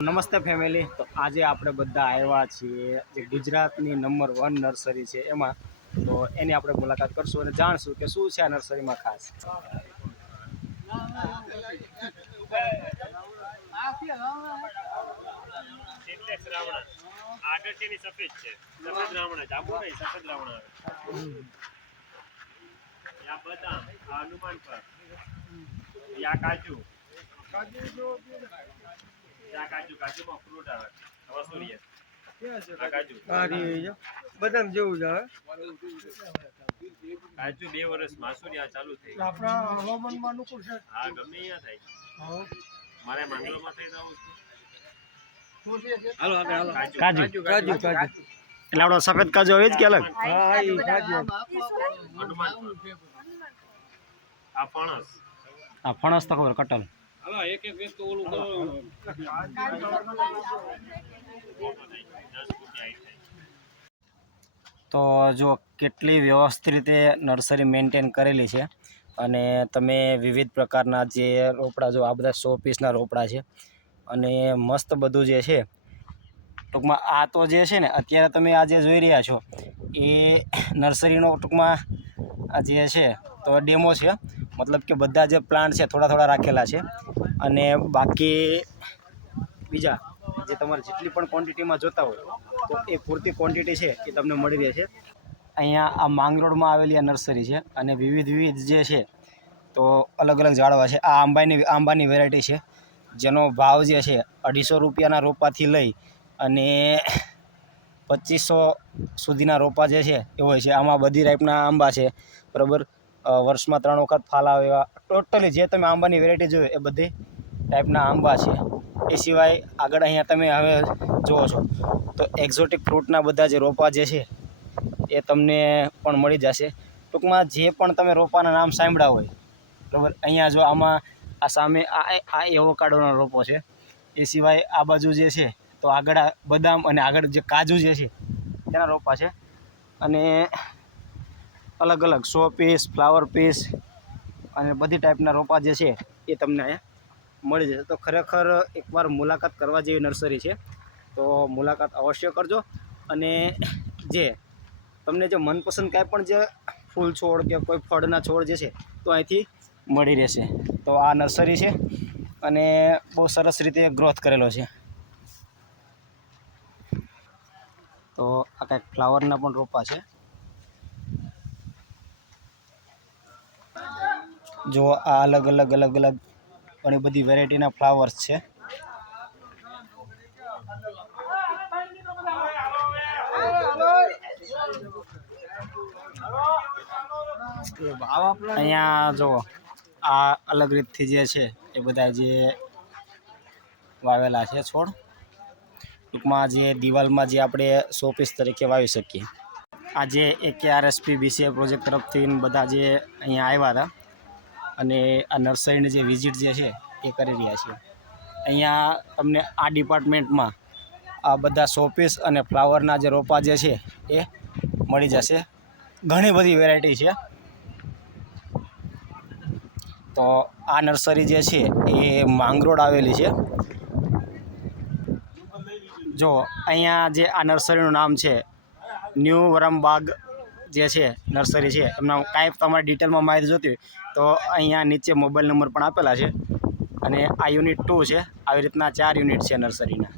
નમસ્તે ફેમિલી. તો આજે આપણે બધા આવ્યા છીએ જે ગુજરાતની નંબર 1 નર્સરી છે એમાં. તો એની આપણે મુલાકાત કરશું અને જાણશું કે શું છે આ નર્સરીમાં ખાસ. સફેદ છે, સફેદ રાવણા, જાંબુ નહીં, સફેદ રાવણા આવે. યા બદામ, આ હનુમાન પર, યા કાજુ, યા કાજુમાં ફ્રૂટ આવે, બદામ જેવું જ આવે. કાજુ 2 વર્ષ માસુરિયા ચાલુ થઈ આપણા હવામાનમાં અનુકૂળ છે. હા, ગમે અહીંયા થાય. મારે માંગરોળમાં થઈ જવું છે. કાજુ એટલે આપણો સફેદ કાજુ આવે જ કે અલગ? હા, એ કાજુ. હનુમાન પર. આ ફણસ. હા, ફણસ તો ખબર, કટલ. તો જો કેટલી વ્યવસ્થિત રીતે નર્સરી મેન્ટેન કરેલી છે. અને તમે વિવિધ પ્રકારના જે રોપડા, જો આ બધા 100 પીસના રોપડા છે અને મસ્ત બધું જે છે. ટૂંકમાં આ તો જે છે ને અત્યારે તમે આ જે જોઈ રહ્યા છો એ નર્સરીનો ટૂંકમાં આ જે છે તો ડેમો છે. મતલબ કે બધા જે પ્લાન્ટ છે થોડા થોડા રાખેલા છે અને બાકી બીજા જે તમારે જેટલી પણ ક્વોન્ટિટીમાં જોતા હોય તો એ પૂરતી ક્વોન્ટિટી છે એ તમને મળી રહે છે. અહીંયા આ માંગરોળમાં આવેલી આ નર્સરી છે અને વિવિધ જે છે તો અલગ અલગ ઝાડવા છે. આ આંબાની વેરાયટી છે જેનો ભાવ જે છે 250 રૂપિયાના રોપાથી લઈ અને 2500 સુધીના રોપા જે છે એ હોય છે. આમાં બધી ટાઈપના આંબા છે, બરાબર. વર્ષમાં 3 વખત ફાલ આવે એવા ટોટલી જે તમે આંબાની વેરાયટી જોયો એ બધી ટાઈપના આંબા છે. એ સિવાય આગળ અહીંયા તમે હવે જુઓ છો તો એક્ઝોટિક ફ્રૂટના બધા જે રોપા જે છે એ તમને પણ મળી જશે. ટૂંકમાં જે પણ તમે રોપાના નામ સાંભળ્યા હોય, બરાબર. અહીંયા જો આમાં આ સામે આ એવોકાડોનો રોપો છે. એ સિવાય આ બાજુ જે છે તો આગળ બદામ અને આગળ જે કાજુ જે છે તેના રોપા છે. અને અલગ અલગ 100 પીસ, ફ્લાવર પીસ અને બધી ટાઈપના રોપા જે છે એ તમને અહીંયા મળી જશે. તો ખરેખર એકવાર મુલાકાત કરવા જેવી નર્સરી છે, તો મુલાકાત અવશ્ય કરજો. અને જે તમને જે મનપસંદ કાંઈ પણ જે ફૂલ છોડ કે કોઈ ફળના છોડ જે છે તો અહીંથી મળી રહેશે. તો આ નર્સરી છે અને બહુ સરસ રીતે ગ્રોથ કરેલો છે. તો આ કાંઈક ફ્લાવરના પણ રોપા છે. જો આ અલગ અલગ ઘણી બધી વેરાયટીના ફ્લાવર્સ છે. અહીંયા જો આ અલગ રીતથી જે છે એ બધા જે વાવેલા છે છોડ, ટૂંકમાં જે દિવાલમાં જે આપણે 100 પીસ તરીકે વાવી શકીએ. આ જે AKRSP BCI પ્રોજેક્ટ તરફથી બધા જે અહીંયા આવ્યા હતા અને આ નર્સરીની જે વિઝિટ જે છે એ કરી રહ્યા છીએ. અહીંયા તમને આ ડિપાર્ટમેન્ટમાં આ બધા 100 પીસ અને ફ્લાવરના જે રોપા જે છે એ મળી જશે. ઘણી બધી વેરાયટી છે. તો આ નર્સરી જે છે એ માંગરોળ આવેલી છે. જો અહીંયા જે આ નર્સરીનું નામ છે ન્યૂ વરમબાગ જે છે નર્સરી છે. એમના કાંઈ તમારે ડિટેલમાં માહિતી જોતી હોય તો અહીંયા નીચે મોબાઈલ નંબર પણ આપેલા છે. અને આ યુનિટ 2 છે. આવી રીતના 4 યુનિટ છે નર્સરીના.